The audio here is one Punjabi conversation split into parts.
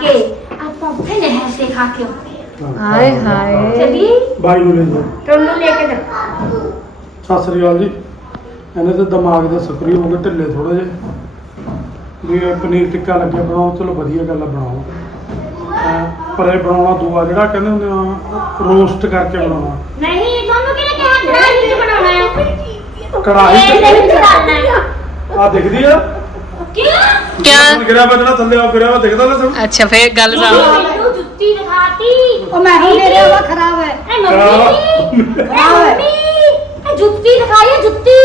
ਕੇ ਆਪਾਂ ਉੱਥੇ ਨਹਿਰ ਤੇ ਖਾ ਕੇ। ਆਉਂਦੇ ਆ ਹਾਏ ਹਾਏ। ਚਲੀ ਬਾਈ ਨੂੰ ਲੈ ਜਾਓ ਟੋਲੂ ਲੈ ਕੇ ਜਾ। ਸਤਿ ਸ੍ਰੀ ਅਕਾਲ ਜੀ। ਇਹਨੇ ਤੇ ਦਿਮਾਗ ਦੇ ਸਕਰੀ ਹੋ ਗਏ ਢਿੱਲੇ ਥੋੜੇ ਜਿਹੇ। ਵੀ ਇਹ ਪਨੀਰ ਟਿੱਕਾ ਲੱਗਿਆ ਬਣਾਓ ਚਲੋ ਵਧੀਆ ਗੱਲ ਆ ਬਣਾਓ। ਅਹ ਪਰ ਇਹ ਬਣਾਉਣਾ ਦੂਆ ਜਿਹੜਾ ਕਹਿੰਦੇ ਹੁੰਦੇ ਆ ਰੋਸਟ ਕਰਕੇ ਬਣਾਉਣਾ। ਨਹੀਂ ਤੁਹਾਨੂੰ ਕਿਹਨੇ ਕਿਹਾ? ਕੜਾਹੀ ਵਿੱਚ ਬਣਾਉਣਾ ਹੈ। ਕੜਾਹੀ ਇਹ ਚ ਡਾਲਣਾ ਹੈ। ਆ ਦਿਖਦੀ ਆ? ਕਿਉਂ? ਕਿਆ? ਗਿਰਿਆ ਵਾ ਜਿਹੜਾ ਥੱਲੇ ਆ ਗਿਰਿਆ ਵਾ ਦਿਖਦਾ ਨਾ ਸਭ ਅੱਛਾ ਫੇਰ ਗੱਲ ਸਾਹਮਣੇ ਮੈਨੂੰ ਜੁੱਤੀ ਦਿਖਾਤੀ। ਉਹ ਮੈਂ ਹੀ। ਮੇਰੇ ਉਹ ਖਰਾਬ ਹੈ। ਇਹ ਮੰਮੀ। ਇਹ ਮੰਮੀ ਇਹ ਜੁੱਤੀ ਦਿਖਾਈ ਹੈ ਜੁੱਤੀ।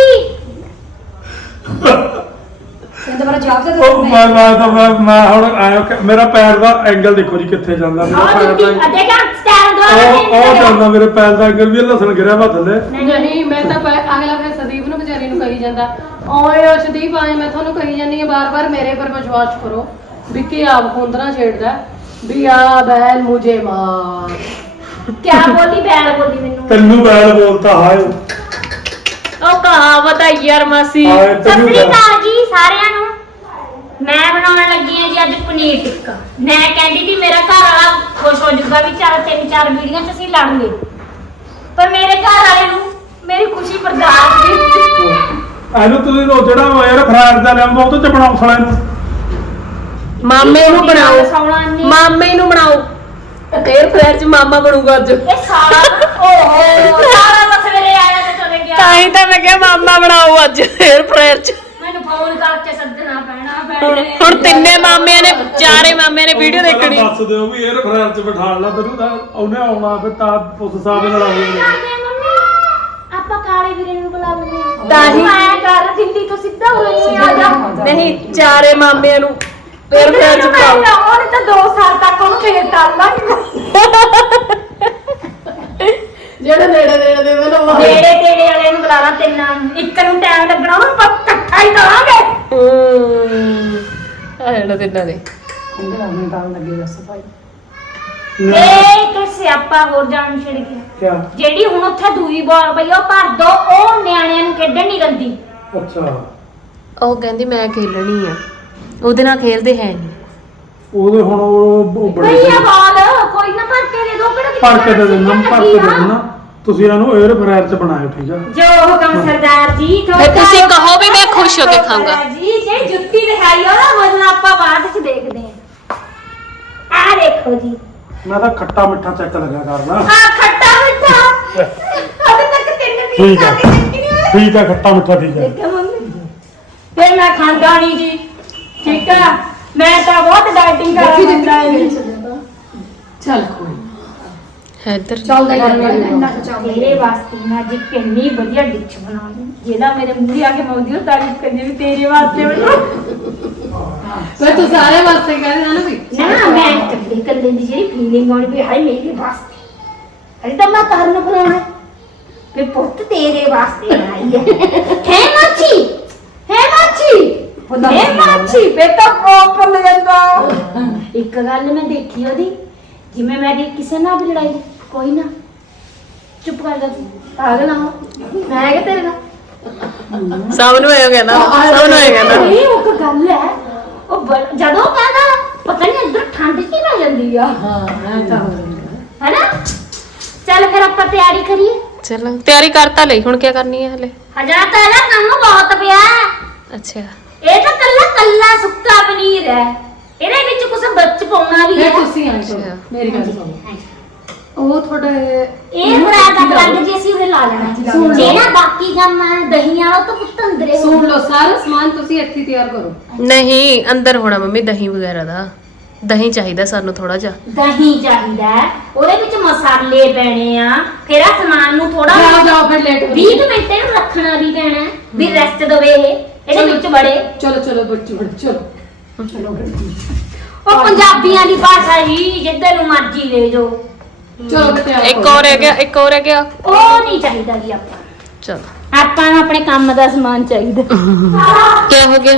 ਕਹਿੰਦੇ ਮੇਰਾ ਜਵਾਬ ਦੇ ਉਹ ਮੈਂ ਮੈਂ ਤਾਂ ਮੈਂ ਮੈਂ ਹੁਣ ਆਇਆ ਕਿ- ਮੇਰਾ ਪੈਰ ਦਾ ਐਂਗਲ ਦੇਖੋ ਜੀ ਕਿੱਥੇ ਜਾਂਦਾ ਮੇਰਾ ਆਹ ਪੈਰ ਜੁੱਤੀ ਦਾ ਦੇਖਾਂ ਸਟੈਂਡ ਉਹ ਉਹ ਜਾਂਦਾ ਮੇਰੇ ਪੈਰ ਦਾ ਐਂਗਲ ਵੀ ਲਸਣ ਗਿਰਿਆ ਵਾ ਥੱਲੇ। ਨਹੀਂ ਮੈਂ ਤਾਂ ਪ- ਅਗਲਾ ਫਿਰ ਸਦੀਪ ਨੂੰ ਵਿਚਾਰੀ ਨੂੰ ਕਹੀ ਜਾਂਦਾ। ਓਏ ਓ ਸਦੀਪ ਆਏ ਮੈਂ ਤੁਹਾਨੂੰ ਕਹੀ ਜਾਂਦੀ ਹਾਂ ਬਾਰ-ਬਾਰ ਮੇਰੇ ਪਰ ਵਿਸ਼ਵਾਸ ਕਰੋ ਵਿੱਕੀ ਆਪ ਖੁੰਦਰਾ ਛੇੜਦਾ ਵੀ ਆ ਬਹਿਨ ਮੁਝੇ ਮਾਰ। ਕਿਆ ਬੋਲੀ ਬੈਲ ਬੋਲੀ ਮੈਨੂੰ? ਤੈਨੂੰ ਬੈਲ ਬੋਲਤਾ ਹਾਏ। ਉਹ ਕਹਾਵਤ ਆ ਯਾਰ ਮਾਸੀ। ਹਾਏ ਸਤਿ ਤੈਨੂੰ ਸ੍ਰੀ ਬੈਲ- ਅਕਾਲ ਜੀ ਸਾਰਿਆਂ ਨੂੰ। ਮੈਂ ਬਣਾਉਣ ਲੱਗੀ ਹਾਂ ਜੀ ਅੱਜ ਪਨੀਰ ਟਿੱਕਾ। ਮੈਂ ਕਹਿੰਦੀ ਸੀ ਮੇਰਾ ਘਰ ਵਾਲਾ ਖੁਸ਼ ਹੋ ਜਾਊਗਾ ਵੀ ਚੱਲ ਤਿੰਨ ਚਾਰ ਵੀਡੀਓ ਚ ਅਸੀਂ ਲੜ ਲਏ ਪਰ ਮੇਰੇ ਘਰ ਵਾਲੇ ਨੂੰ ਮੇਰੀ ਖੁਸ਼ੀ ਬਰਦਾਸ਼ਤ ਨਹੀਂ। ਇਹਨੂੰ ਤੁਸੀਂ ਉਹ ਜਿਹੜਾ ਵਾ ਯਾਰ ਫਰਾਇਰ ਦਾ ਲਿਆਂਦਾ ਉਹ ਤੋਂ ਚ ਬਣਾਓ ਸਾਲੇ ਨੂੰ। ਮਾਮੇ ਨੂੰ ਬਣਾਓ। ਸੌਣਾ ਨਹੀਂ। ਮਾਮੇ ਨੂੰ ਬਣਾਓ। 에ਅਰ ਫਰਾਇਰ ਚ ਮਾਮਾ ਬਣੂਗਾ ਅੱਜ। ਇਹ ਸਾਰਾ ਓਹੋ ਸਾਰਾ ਬਸ ਸਵੇਰੇ ਆਇਆ ਤੇ ਚਲੇ ਗਿਆ। ਤਾਂ ਹੀ ਤਾਂ ਮੈਂ ਕਿਹਾ ਮਾਮਾ ਬਣਾਓ ਅੱਜ 에ਅਰ ਫਰਾਇਰ ਚ। ਮੈਨੂੰ ਫੋਨ ਕਰਕੇ ਸੱਦਣਾ ਪੈਣਾ ਹੁਣ ਤਿੰਨੇ ਮਾਮਿਆਂ ਨੇ ਚਾਰੇ ਮਾਮਿਆਂ ਨੇ ਵੀਡੀਓ ਉਹਨੂੰ ਦੇਖਣੀ। ਪਹਿਲਾਂ ਦੱਸ ਦਿਓ ਵੀ ਯਾਰ ਫਰਾਇਰ ਚ ਬਿਠਾ ਲਾ ਤੈਨੂੰ ਤਾਂ ਉਹਨੇ ਆਉਣਾ ਫਿਰ ਤਾਂ ਉਸ ਹਿਸਾਬ ਨਾਲ ਆਉਣਾ। ਆਪਾਂ ਕਾਲੇ ਵੀਰੇ ਨੂੰ ਬੁਲਾ ਲੈਂਦੇ ਤਾਂ ਹੀ- ਮੈਂ ਕਰ ਦਿੱਲੀ ਤੋਂ ਸਿੱਧਾ ਹੋਈ ਆ ਜਾ। ਨਹੀਂ ਚਾਰੇ ਮਾਮਿਆਂ ਨੂੰ 에ਅਰ ਫਰਾਇਰ ਚ ਬਣਾਓ ਉਹਨੇ ਤਾਂ 2 ਸਾਲ ਤੱਕ ਉਹਨੂੰ ਫੇਰ ਕਰਨਾ ਜਿਹੜੇ ਨੇੜੇ ਨੇੜੇ ਦੇ ਮੈਨੂੰ ਨੇੜੇ ਤੇੜੇ ਵਾਲੇ ਨੂੰ ਬੁਲਾ ਲਾ ਤਿੰਨਾਂ। ਨੂੰ ਇੱਕ ਨੂੰ ਟਾਈਮ ਲੱਗਣਾ ਉਹਨੂੰ ਆਪਾਂ ਇਕੱਠਾ ਹੀ ਕਰਾਂਗੇ। ਹੂੰ। ਆਹ ਤਿੰਨਾਂ ਦੇ। ਕਹਿੰਦੇ ਮੈਂ ਤਾਂ ਲੱਗੇ ਬਸ ਭਾਈ। ਇਹ ਇੱਕ ਸਿਆਪਾ ਹੋਰ ਜਾਣ ਛਿੜ ਗਿਆ। ਕਿਆ? ਜਿਹੜੀ ਹੁਣ ਉੱਥੇ ਦੂਈ ਬਾਲ ਪਈ ਉਹ ਭਰ ਦੋ ਉਹ ਨਿਆਣਿਆਂ ਨੂੰ ਖੇਡਣ ਨਹੀਂ ਦਿੰਦੀ। ਅੱਛਾ। ਉਹ ਕਹਿੰਦੀ ਮੈਂ ਖੇਲਣੀ ਆ। ਉਹਦੇ ਨਾਲ ਖੇਲਦੇ ਹੈ ਨਹੀਂ ਉਹਦੇ ਹੁਣ ਉਹ ਉਹ ਬੜੇ ਭਈਆ ਬਾਲ ਕੋਈ ਨਾ ਭਰ ਕੇ ਦੇ ਦੋ ਕਿਹੜਾ ਕਿਤੇ ਭਰ ਕੇ ਦੇ ਦਿੰਦਾ ਭਰ ਕੇ ਦੇ ਆ। ਦਿੰਦਾ ਤੁਸੀਂ ਇਹਨੂੰ 에ਅਰ ਫਰਾਇਰ ਚ ਬਣਾਇਓ ਠੀਕ ਆ? ਜੋ ਹੁਕਮ ਸਰਦਾਰ ਜੀ ਫਿਰ ਤੁਸੀਂ ਕਹੋ ਵੀ ਮੈਂ ਖੁਸ਼ ਹੋ ਕੇ ਖਾਊਂਗਾ। ਜੀ ਜੇ ਜੁੱਤੀ ਦਿਖਾਈ ਉਹਦਾ ਵਜਨ ਆਪਾਂ ਬਾਅਦ ਚ ਦੇਖਦੇ ਹਾਂ। ਆ ਦੇਖੋ ਜੀ। ਮੈਂ ਤਾਂ ਖੱਟਾ ਮਿੱਠਾ ਚੈੱਕ ਲੱਗਾ ਕਰਨਾ। ਆ ਖੱਟਾ ਮਿੱਠਾ। ਅਜੇ ਤੱਕ ਤਿੰਨ ਪੀਸ ਠੀਕ ਆ। ਖਾ ਕੇ ਦੇਖੀ ਨਹੀਂ ਹੋਏ। ਠੀਕ ਆ ਖੱਟਾ ਮਿੱਠਾ ਠੀਕ ਆ। ਦੇਖਿਆ ਮੰਮੀ? ਫਿਰ ਮੈਂ ਖਾਂਦਾ ਨਹੀਂ ਜੀ। ਠੀਕ ਆ? ਮੈਂ ਤਾਂ ਬਹੁਤ ਡਾਈਟਿੰਗ ਕਰ ਰਿਹਾ ਚੱਲ ਕੋਈ ਇੱਧਰ ਚੱਲਦਾ ਕਰ ਤੇਰੇ ਵਾਸਤੇ ਮੈਂ ਅੱਜ ਕਿੰਨੀ ਵਧੀਆ ਡਿਸ਼ ਬਣਾ ਲਈ ਜਿਹਦਾ ਮੇਰੇ ਮੂੰਹ ਆ ਕੇ ਮੌਦੀ ਉਹ ਤਾਰੀਫ ਕਰਨੀ ਵੀ ਤੇਰੇ ਵਾਸਤੇ ਬਣਾ ਫਿਰ ਤੂੰ ਸਾਰੇ ਵਾਸਤੇ ਕਹਿ ਦੇਣਾ ਨਾ ਵੀ ਨਾ ਮੈਂ ਕੱਲੇ ਕੱਲੇ ਦੀ ਫੀਲਿੰਗ ਆਉਣੀ ਵੀ ਹਾਏ ਮੇਰੇ ਵਾਸਤੇ। ਅਰੇ ਤਾਂ ਮੈਂ ਕਰਨ ਬਣਾਉਣਾ। ਵੀ ਪੁੱਤ ਤੇਰੇ ਵਾਸਤੇ ਬਣਾਈ ਹੈ ਹੈ ਮਾਚੀ ਹੈ ਮਾਚੀ ਹੈ ਮਾਚੀ ਬੇਟਾ ਪ੍ਰੋਪਰ ਲੈ ਜਾਂਦਾ? ਇੱਕ ਗੱਲ ਮੈਂ ਦੇਖੀ ਉਹਦੀ। ਜਿਵੇਂ ਮੈਂ ਦੀ ਕਿਸੇ ਨਾਲ ਵੀ ਲੜਾਈ ਕੋਈ ਨਾ। ਚੁੱਪ ਕਰ ਜਾ ਤੂੰ। ਪਾਗਲ ਨਾ ਹੋ ਮੈਂ ਕਿ ਤੇਰੇ ਨਾਲ। ਸਭ ਨੂੰ ਇਹ ਕਹਿੰਦਾ ਸਭ ਨੂੰ ਇਹ ਕਹਿੰਦਾ। ਇਹ ਉਹ ਗੱਲ ਹੈ। ਉਹ ਜਦੋਂ ਕਹਿੰਦਾ ਪਤਾ ਨਹੀਂ ਅੰਦਰ ਠੰਡ ਕੀ ਲੱਗ ਜਾਂਦੀ ਆ। ਹਾਂ ਮੈਂ ਤਾਂ ਹੋ ਜਾਂਦਾ। ਹੈਨਾ? ਚੱਲ ਫਿਰ ਆਪਾਂ ਤਿਆਰੀ ਕਰੀਏ। ਚਲੋ ਤਿਆਰੀ ਕਰਤਾ ਲਈ ਹੁਣ ਕੀ ਕਰਨੀ ਹੈ ਹਲੇ? ਹਜਾ ਤਾਂ ਇਹਦਾ ਕੰਮ ਬਹੁਤ ਪਿਆ। ਹੈ। ਅੱਛਾ। ਇਹ ਤਾਂ ਕੱਲਾ ਕੱਲਾ ਸੁੱਕਾ ਪਨੀਰ ਹੈ। ਇਹਦੇ ਵਿੱਚ ਕੁਝ ਬੱਚ ਪਾਉਣਾ ਵੀ ਹੈ। ਤੁਸੀਂ ਆਂ ਅੱਛਾ। ਮੇਰੀ ਗੱਲ ਸੁਣੋ। ਉਹ ਤੁਹਾਡਾ ਇਹ ਬੜਾ ਦਾ ਰੰਗ ਜੇ ਅਸੀਂ ਉਰੇ ਲਾ ਲੈਣਾ। ਜਿਹੜਾ ਬਾਕੀ ਕੰਮ ਹੈ ਦਹੀਂ ਵਾਲਾ ਤਾਂ ਪੁੱਤ ਅੰਦਰੇ ਸੁਣ ਲਓ ਸਾਰਾ ਸਮਾਨ ਤੁਸੀਂ ਇੱਥੇ ਤਿਆਰ ਕਰੋ। ਨਹੀਂ ਅੰਦਰ ਹੋਣਾ ਮੰਮੀ ਦਹੀਂ ਵਗੈਰਾ ਦਾ। ਦਹੀਂ ਚਾਹੀਦਾ ਸਾਨੂੰ ਥੋੜਾ ਜਿਹਾ। ਦਹੀਂ ਚਾਹੀਦਾ ਉਹਦੇ ਵਿੱਚ ਮਸਾਲੇ ਪੈਣੇ ਆ। ਫਿਰ ਆ ਸਮਾਨ ਨੂੰ ਥੋੜਾ ਜਾਓ ਜਾਓ ਫਿਰ ਲੇਟ 20 ਕੁ ਮਿੰਟ ਇਹਨੂੰ ਰੱਖਣਾ ਵੀ ਪੈਣਾ ਵੀ ਰੈਸਟ ਦਵੇ ਇਹ। ਇਹਦੇ ਵਿੱਚ ਬੜੇ ਚਲੋ ਚਲੋ ਬੱਚੋ ਚਲੋ ਚਲੋ ਬੱਚੀ। ਉਹ ਪੰਜਾਬੀਆਂ ਦੀ ਭਾਸ਼ਾ ਹੀ ਜਿੱਧਰ ਨੂੰ ਮਰਜ਼ੀ ਲੈ ਜਾਓ। ਚਲੋ ਫਿਰ ਤਿਆਰ ਇੱਕ ਕਰੋ। ਹੋਰ ਰਹਿ ਗਿਆ ਇੱਕ ਹੋਰ ਰਹਿ ਗਿਆ ਉਹ ਨਹੀਂ ਚਾਹੀਦਾ ਜੀ ਆਪਾਂ। ਚਲੋ। ਆਪਾਂ ਨੂੰ ਆਪਣੇ ਕੰਮ ਦਾ ਸਮਾਨ ਚਾਹੀਦਾ। ਕੀ ਹੋ ਗਿਆ?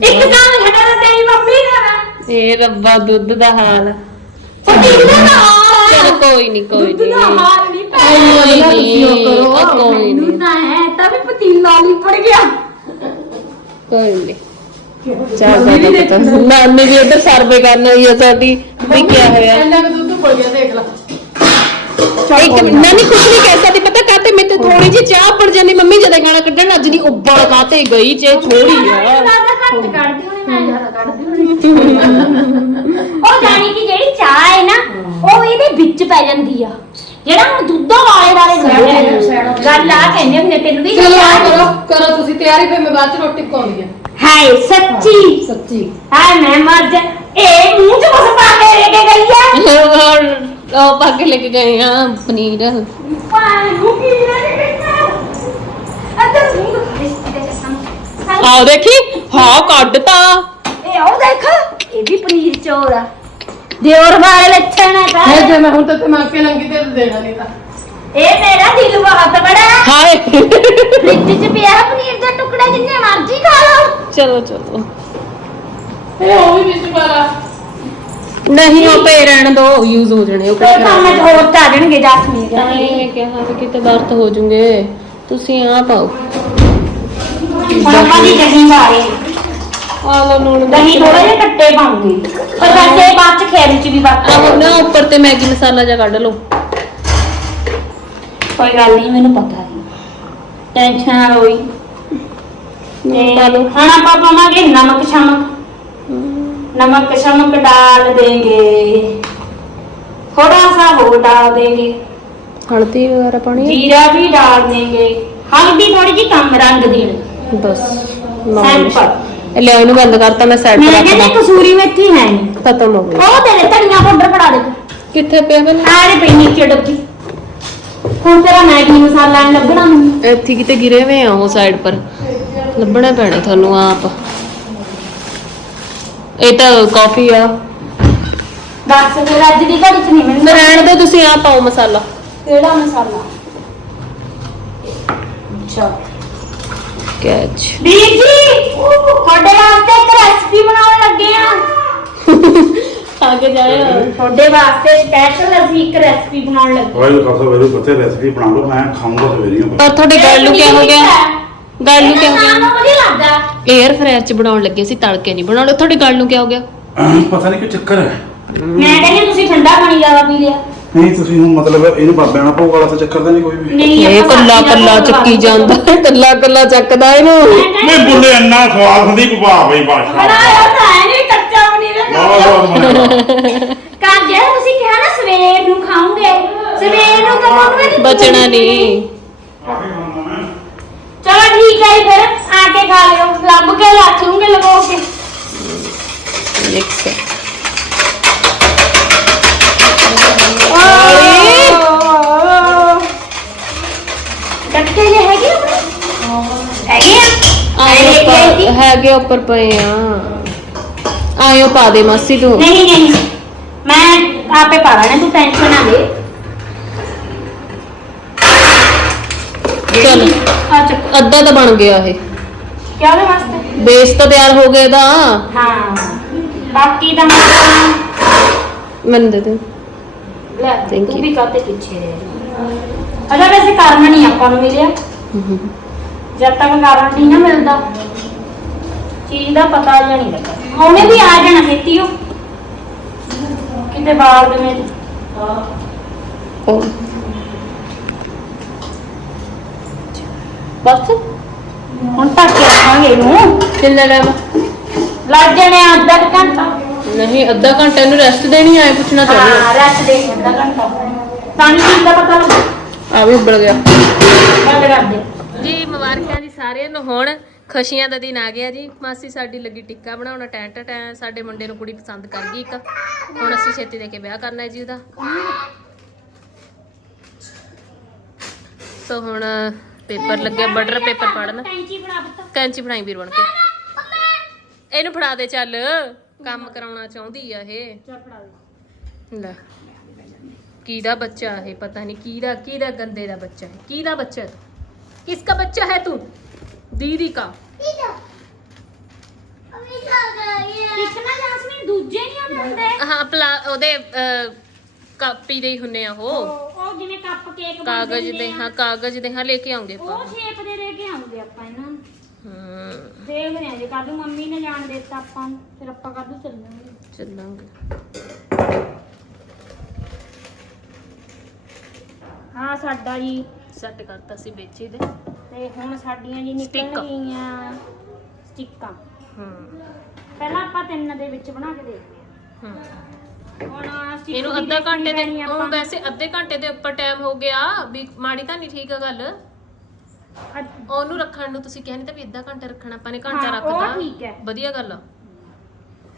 ਇੱਕ ਕੰਮ ਛੱਡਾ ਤਾਂ ਤੇਰੀ ਮੰਮੀ ਦਾ ਨਾ। ਇਹ ਰੱਬਾ ਦੁੱਧ ਦਾ ਹਾਲ। ਪਤੀਲੇ ਦਾ ਹਾਲ ਹੈ। ਚਲ ਕੋਈ ਨਹੀਂ ਕੋਈ ਦੁੱਧ ਦਾ ਨਹੀਂ ਹਾਲ ਨਹੀਂ ਪੈ ਕੋਈ ਨਹੀਂ ਉਹ ਕੋਈ ਮੈਨੂੰ ਨਹੀਂ ਤਾਂ ਹੈ ਤਾਂ ਵੀ ਪਤੀਲਾ ਨਹੀਂ ਪੜ ਗਿਆ। ਕੋਈ ਨਹੀਂ ਚੱਲ ਦਾ ਪਤਾ। ਨਾਨੀ ਵੀ ਇੱਧਰ ਸਰਵੇ ਕਰਨ ਆਈ ਆ ਸਾਡੀ ਵੀ ਕੀ ਹੋਇਆ। ਇੰਨਾ ਕੁ ਦੁੱਧ ਪੜ ਗਿਆ ਦੇਖ ਲਾ। ਇੱਕ ਨਾਨੀ ਕੁਝ ਨਹੀਂ ਕਹਿ ਸਕਦੀ ਪਤਾ ਕਾਤੇ ਮੈਂ ਤੇ ਥੋੜੀ ਜਿਹੀ ਚਾਹ ਪੜ ਜਾਂਦੀ ਮੰਮੀ ਜਦੋਂ ਗਾਣਾ ਕੱਢਣ ਅੱਜ ਦੀ ਉੱਬਲ ਕਾਤੇ ਗਈ ਜੇ ਥੋੜੀ ਆ। ਜ਼ਿਆਦਾ ਘੱਟ ਕੱਢਦੀ ਹੋਣੀ ਮੈਂ ਜ਼ਿਆਦਾ ਕੱਢਦੀ ਹੋਣੀ। ਉਹ ਜਾਨੀ ਕਿ ਜਿਹੜੀ ਚਾਹ ਹੈ ਨਾ ਉਹ ਇਹਦੇ ਵਿੱਚ ਪੈ ਜਾਂਦੀ ਆ। ਜਿਹੜਾ ਹੁਣ ਦੁੱਧੋਂ ਵਾਲੇ ਵਾਲੇ ਹੁੰਦੇ ਆ ਗੱਲ ਆ ਕਹਿੰਦੇ ਹੁੰਦੇ ਤੈਨੂੰ ਵੀ ਚਲੋ ਚਾਹ ਆਹ ਕਰੋ ਕਰੋ ਤੁਸੀਂ ਤਿਆਰੀ ਫਿਰ ਮੈਂ ਬਾਅਦ ਚ ਰੋਟੀ ਪਕਾਉਣੀ ਹੈ ਹਾਏ ਸੱਚੀ। ਸੱਚੀ। ਹਾਏ ਮੈਂ ਮਰ ਜਾ। ਇਹ ਮੂੰਹ ਚ ਕੁਛ ਪਾ ਕੇ ਲੈ ਕੇ ਗਈ ਆ। ਉਹ ਪਾ ਕੇ ਲੈ ਕੇ ਗਏ ਆ ਪਨੀਰ। ਪਾਣੂ ਕੀ ਕੇ ਗਈ ਅੱਧਰ ਮੂੰਹ ਦਿਖਾ ਇਸ ਤੇ ਕਸਮ ਆਹ ਦੇਖੀ ਹਾਂ ਕੱਢਤਾ ਇਹ ਆਓ ਦੇਖ ਇਹ ਵੀ ਪਨੀਰ ਚੌਲ ਆ। ਦਿਓਰ ਵਾਲੇ ਲੱਛਣ ਆ ਹੈ ਤਾਂ ਜੇ ਮੈਂ ਹੁਣ ਤੇ ਦਿਮਾਗ ਕੇ ਲੰਗੀ ਤੇ ਦੇਣਾ ਨਹੀਂ ਤਾਂ। ਇਹ ਮੇਰਾ ਦਿਲ ਬਹੁਤ ਬੜਾ। ਹਾਏ। ਫ੍ਰਿਜ 'ਚ ਪਿਆ ਪਨੀਰ ਦਾ ਟੁਕੜਾ ਜਿੰਨੇ ਮਰਜ਼ੀ ਖਾ ਚਲੋ ਚਲੋ। ਇਹ ਉਹ ਵੀ ਵਿੱਚ ਪਾਲਾ ਨਹੀਂ ਉਹ ਪੇ ਰਹਿਣ ਦੋ ਯੂਜ਼ ਹੋ ਜਾਣੇ ਉਹ ਫਿਰ ਕੰਮ ਚ ਹੋਰ ਤਾਂ ਜਾਣਗੇ ਜਾਸਮੀਨ ਦੇ ਨਹੀਂ ਮੈਂ ਕਿਹਾ ਵੀ ਕਿਤੇ ਵਰਤ ਹੋ ਜੂਗੇ। ਤੁਸੀਂ ਆ ਪਾਓ ਆਪਾਂ ਦੀ ਦਹੀਂ ਪਾ ਰਹੇ ਹਾਂ ਆ ਲੋ ਨੂਣ ਦਹੀਂ ਥੋੜਾ ਜਿਹਾ ਕੱਟੇ ਪਾਉਂਗੀ ਪਰ ਵੈਸੇ ਬਾਅਦ ਚ ਖੇਰ ਚ ਵੀ ਵਰਤ ਆਹ ਨਾ ਉੱਪਰ ਤੇ ਮੈਗੀ ਮਸਾਲਾ ਜਿਹਾ ਕੱਢ ਲਓ। ਕੋਈ ਗੱਲ ਨਹੀਂ ਮੈਨੂੰ ਪਤਾ ਹੈ ਟੈਨਸ਼ਨ ਨਾ ਹੋਈ ਪਾ ਲਓ ਹੁਣ ਆਪਾਂ ਪਾਵਾਂਗੇ ਨਮਕ ਸ਼ਮਕ नमक शमक डाल देंगे थोड़ा सा वो डाल देंगे ਹਲਦੀ ਵਗੈਰਾ ਪਾਣੀ जीरा भी डाल देंगे हल्दी थोड़ी जी कम रंग दी ਬਸ सैंपल ਇਹ ਲੈ ਇਹਨੂੰ ਬੰਦ ਕਰਤਾ ਮੈਂ ਸਾਈਡ ਤੇ मैं ਰੱਖਦਾ कहते कसूरी मेथी है नहीं ਖਤਮ ਹੋ ਗਿਆ ਉਹ ਤੇਰੇ ਧਨੀਆ ਪਾਊਡਰ ਫੜਾ ਦੇ ਕਿੱਥੇ ਪਿਆ ਮੈਨੂੰ ਆਰੇ ਪਈ ਨੀਚੇ ਡੱਬੀ ਹੁਣ ਤੇਰਾ ਮੈਗੀ ਮਸਾਲਾ ਨੀ ਲੱਗਣਾ ਮੈਨੂੰ ਇੱਥੇ ਕਿਤੇ ਗਿਰੇ ਹੋਏ ਆ ਉਹ ਸਾਈਡ ਪਰ ਲੱਭਣਾ ਪੈਣਾ ਤੁਹਾਨੂੰ ਆਪ। ਇਹ ਤਾਂ ਕਾਫੀ ਆ। ਦੱਸ ਫਿਰ ਅੱਜ ਦੀ ਘੜੀ ਚ ਨਹੀਂ ਮੈਨੂੰ ਰਹਿਣ ਦਿਓ ਤੁਸੀਂ ਆ ਪਾਓ ਮਸਾਲਾ। ਕਿਹੜਾ ਮਸਾਲਾ? ਅੱਛਾ। ਕੈਚ। ਵੀਰ ਜੀ ਤੁਹਾਡੇ ਵਾਸਤੇ ਇੱਕ ਰੈਸਪੀ ਬਣਾਉਣ ਲੱਗੇ ਆ। ਆਗੇ ਜਾਏ ਤੁਹਾਡੇ ਵਾਸਤੇ ਸਪੈਸ਼ਲ ਅਸੀਂ ਇੱਕ ਰੈਸਪੀ ਬਣਾਉਣ ਲੱਗੇ। ਵਾਹਿਗੁਰੂ ਖਾਲਸਾ ਵਾਹਿਗੁਰੂ ਫਤਿਹ। ਰੈਸਪੀ ਬਣਾ ਲਓ ਮੈਂ ਖਾਊਂਗਾ ਸਵੇਰੀਆਂ ਪਰ ਤੁਹਾਡੇ ਗੱਲ ਨੂੰ ਕੀ ਹੋ ਗਿਆ? ਗੱਲ ਨੂੰ ਕੀ ਹੋ ਗਿਆ? ਵਧੀਆ ਲੱਗਦਾ। 에ਅਰ ਫਰਾਇਰ ਚ ਬਣਾਉਣ ਲੱਗੇ ਸੀ ਤੜਕੇ ਨਹੀਂ ਬਣਾਉਣੇ। ਤੁਹਾਡੇ ਗੱਲ ਨੂੰ ਕੀ ਹੋ ਗਿਆ? ਪਤਾ ਨਹੀਂ ਕੀ ਚੱਕਰ ਹੈ। ਮੈਂ ਕਹਿੰਦੀ ਤੁਸੀਂ ਠੰਡਾ ਪਾਣੀ ਜ਼ਿਆਦਾ ਪੀ ਲਿਆ। ਨਹੀਂ ਤੁਸੀਂ ਹੁਣ ਮਤਲਬ ਇਹਨੂੰ ਬਾਬਿਆਂ ਨਾਲ ਭੋਗ ਵਾਲਾ ਤਾਂ ਚੱਕਰ ਤਾਂ ਨਹੀਂ ਕੋਈ ਵੀ। ਨਹੀਂ ਇਹ ਕੱਲਾ ਦਾ ਕੱਲਾ ਚੱਕੀ ਜਾਂਦਾ ਕੱਲਾ ਕੱਲਾ ਚੱਕਦਾ ਇਹਨੂੰ। ਮੈਂ ਨਹੀਂ ਬੁੱਲੇ ਇੰਨਾ ਸਵਾਦ ਹੁੰਦੀ ਕਿ ਵਾਹ ਬਈ ਬਾਦਸ਼ਾਹ। ਬਣਾਇਆ ਤਾਂ ਹੈ ਨਹੀਂ ਕੱਚਾ ਪਨੀਰ ਬਣਿਆ ਘਰ ਜਿਹੜਾ ਤੁਸੀਂ ਕਿਹਾ ਨਾ ਸਵੇਰ ਨੂੰ ਖਾਓਗੇ ਸਵੇਰ ਨੂੰ ਤਾਂ ਨਹੀਂ ਬਚਣਾ ਨਹੀਂ ਕਾਫੀ ਬਣਾਉਣਾ ਮੈਂ ਚਲੋ ਠੀਕ ਹੈ ਜੀ ਫਿਰ ਖਾ ਲਿਓ ਲੱਭ ਕੇ ਰੱਖ ਲੂੰਗੇ ਲਗੋ ਕੇ। ਮਿਕਸ ਡੱਕੇ ਜੇ ਹੈਗੇ ਆਪਣੇ? ਹੈਗੇ ਆ? ਆਏ ਹੈਗੇ ਉੱਪਰ ਪਏ ਆ। ਆਇਓ ਪਾ ਦੇ ਮਾਸੀ ਤੂੰ। ਨਹੀਂ ਨਹੀਂ ਮੈਂ ਆਪੇ ਪਾ ਲੈਣਾ ਤੂੰ ਟੈਨਸ਼ਨ ਨਾ ਲੈ। ਚਲ। ਆ ਚੱਕ। ਅੱਧਾ ਤਾਂ ਬਣ ਗਿਆ ਇਹ। ਕਿਆ ਦੇ ਵਾਸਤੇ? ਬੇਸ ਤਾਂ ਤਿਆਰ ਹੋ ਗਿਆ ਇਹਦਾ ਹਾਂ। ਬਾਕੀ ਦਾ ਮਤਲਬ ਮੈਨੂੰ ਦੇ ਦੇ। ਲੈ Thank ਤੂੰ you. ਵੀ ਕਾਤੇ ਪਿੱਛੇ ਰਹਿ ਰਹੀ ਅਜਾ ਵੈਸੇ ਕਾਰਨ ਨਹੀਂ ਆਪਾਂ ਨੂੰ ਮਿਲਿਆ। ਜਦ ਤੱਕ ਕਾਰਨ ਨਹੀਂ ਨਾ ਮਿਲਦਾ ਚੀਜ਼ ਦਾ ਪਤਾ ਜਾਂ ਨਹੀਂ ਲੱਗਾ। ਉਹਨੇ ਵੀ ਆ ਜਾਣਾ ਖੇਤੀ ਉਹ। ਕਿਤੇ ਬਾਹਰ ਦੇ ਵਿੱਚ। ਉਹ। ਬਸ। ਹੁਣ ਤੱਕ ਕੇ ਰੱਖਾਂਗੇ ਇਹਨੂੰ? ਕਿੰਨਾ ਟਾਈਮ? ਲੱਗ ਜਾਣੇ ਆ ਅੱਧਾ ਕੁ ਘੰਟਾ। ਨਹੀਂ ਅੱਧਾ ਘੰਟਾ ਇਹਨੂੰ ਰੈਸਟ ਦੇਣੀ ਆਏ ਪੁੱਛਣਾ ਚਾਹੁੰਦੀ ਹਾਂ ਰੈਸਟ ਦੇ ਅੱਧਾ ਘੰਟਾ। ਸਾਨੂੰ ਚੀਜ਼ ਦਾ ਪਤਾ ਲੱਗਾ ਆ ਵੀ ਉੱਬਲ ਗਿਆ। ਬੰਦ ਕਰ ਦੇ। ਜੀ ਮੁਬਾਰਕਾਂ ਜੀ ਸਾਰਿਆਂ ਨੂੰ। ਹੁਣ ਖੁਸ਼ੀਆਂ ਦਾ ਦਿਨ ਆ ਗਿਆ ਜੀ। ਮਾਸੀ ਸਾਡੀ ਲੱਗੀ ਟਿੱਕਾ ਬਣਾਉਣਾ ਟੈਂਟ ਟੈਂ ਸਾਡੇ ਮੁੰਡੇ ਨੂੰ ਕੁੜੀ ਪਸੰਦ ਕਰ ਗਈ ਇੱਕ। ਹੁਣ ਅਸੀਂ ਛੇਤੀ ਦੇ ਕੇ ਵਿਆਹ ਕਰਨਾ ਹੈ ਜੀ ਉਹਦਾ। ਸੋ ਹੁਣ ਪੇਪਰ ਲੱਗਿਆ ਬਟਰ ਪੇਪਰ ਪੜਨ ਕੈਂਚੀ ਬਣਾ ਦਿੱਤਾ ਕੈਂਚੀ ਬਣਾਈ ਵੀਰ ਬਣ ਕੇ। ਇਹਨੂੰ ਫੜਾ ਦੇ ਚੱਲ। ਕੰਮ ਕਰਾਉਣਾ ਚਾਹੁੰਦੀ ਆ ਇਹ। ਚੱਲ ਫੜਾ ਦੇ। ਲੈ। ਕਿਹਦਾ ਬੱਚਾ ਹੈ ਪਤਾ ਨਹੀਂ ਕਿਹਦਾ ਕਿਹਦਾ ਗੰਦੇ ਦਾ ਬੱਚਾ ਹੈ ਕਿਹਦਾ ਬੱਚਾ ਹੈ ਕਿਸ ਦਾ ਬੱਚਾ ਹੈ ਤੂੰ? ਦੀਦੀ ਦਾ ਇੱਕ ਨਾ ਜਾਸਮੀਨ ਦੂਜੇ ਨਹੀਂ ਹੁੰਦੇ ਹਾਂ ਉਹਦੇ ਕਾਪੀ ਦੇ ਹੀ ਹੁੰਨੇ ਆ ਉਹ। ਉਹ ਉਹ ਜਿਵੇਂ ਕੱਪ ਕੇਕ ਬਣਦੇ ਕਾਗਜ਼ ਹੁੰਦੇ ਦੇ ਆ। ਹਾਂ ਕਾਗਜ਼ ਦੇ ਹਾਂ ਲੈ ਕੇ ਆਉਂਗੇ ਆਪਾਂ ਉਹ ਸ਼ੇਪ ਦੇ ਦੇ ਕੇ ਆਉਂਦੇ ਆਪਾਂ ਇਹਨਾਂ ਨੂੰ। ਹੂੰ। ਦੇਖਦੇ ਆਂ ਜੇ ਕੱਲ ਨੂੰ ਮੰਮੀ ਨੇ ਜਾਣ ਦੇ ਦਿੱਤਾ ਆਪਾਂ ਨੂੰ, ਫਿਰ ਆਪਾਂ ਕੱਲ ਨੂੰ ਚੱਲਾਂਗੇ। ਚੱਲਾਂਗੇ। ਹਾਂ ਸਾਡਾ ਜੀ। ਸੈੱਟ ਕਰਤਾ ਸੀ ਵਿੱਚ ਇਹਦੇ ਤੇ ਹੁਣ ਸਾਡੀਆਂ ਜੀ. ਨਿਕਲ ਗਈਆਂ ਸਟਿੱਕਾਂ। ਹੂੰ। ਪਹਿਲਾਂ ਆਪਾਂ ਤਿੰਨ ਦੇ ਵਿੱਚ ਬਣਾ ਕੇ ਦੇਖਦੇ ਹੂੰ ਹਾਂ। ਹੁਣ ਇਹਨੂੰ ਅੱਧਾ ਘੰਟੇ ਦੇ ਉਹ। ਵੈਸੇ ਅੱਧੇ ਘੰਟੇ ਦੇ ਉੱਪਰ ਟਾਈਮ ਹੋ ਗਿਆ ਵੀ ਮਾੜੀ ਤਾਂ ਨਹੀਂ ਠੀਕ ਆ ਗੱਲ। ਅੱਧ- ਉਹਨੂੰ ਰੱਖਣ ਨੂੰ ਤੁਸੀਂ ਕਹਿੰਦੇ ਤਾਂ ਵੀ ਅੱਧਾ ਘੰਟਾ ਰੱਖਣਾ ਆਪਾਂ ਨੇ ਘੰਟਾ ਹਾਂ, ਉਹ ਰੱਖਤਾ। ਠੀਕ ਹੈ। ਵਧੀਆ ਗੱਲ ਆ।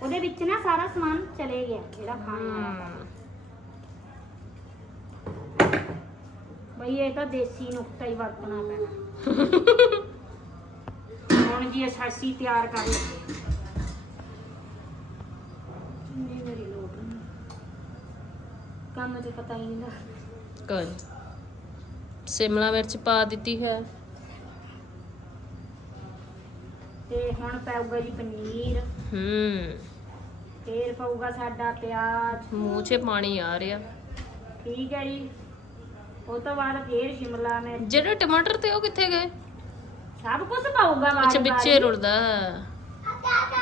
ਉਹਦੇ ਵਿੱਚ ਨਾ ਸਾਰਾ ਸਮਾਨ ਚਲੇ ਗਿਆ ਜਿਹੜਾ ਖਾਣ ਵਾਲਾ ਬਈ ਇਹ ਤਾਂ ਦੇਸੀ ਨੁਕਤਾ ਹੀ ਵਰਤਣਾ ਪੈਣਾ। ਹੁਣ ਜੀ ਅਸਾਸੀ ਤਿਆਰ ਕਰ ਲਈਏ ਨਹੀਂ ਮੇਰੀ ਲੋੜ ਨਹੀਂ ਸਿਮਲਾ ਮਿਰਚ ਪਾ ਦਿੱਤੀ ਹੈ। ਤੇ ਹੁਣ ਪਾਊਗਾ ਜੀ ਪਨੀਰ। ਹੂੰ। ਫੇਰ ਪਾਊਗਾ ਸਾਡਾ ਪਿਆਜ਼। ਮੂੰਹ 'ਚ ਪਾਣੀ ਆ ਰਿਹਾ। ਠੀਕ ਹੈ ਜੀ। ਉਹ ਤੋਂ ਬਾਅਦ ਫੇਰ ਸ਼ਿਮਲਾ ਮਿਰਚ। ਜਿਹੜੇ ਟਮਾਟਰ ਤੇ ਉਹ ਕਿੱਥੇ ਗਏ? ਸਭ ਕੁਝ ਪਾਊਗਾ ਬਾਅਦ ਅੱਛਾ ਵਿੱਚੇ ਰੁੜਦਾ।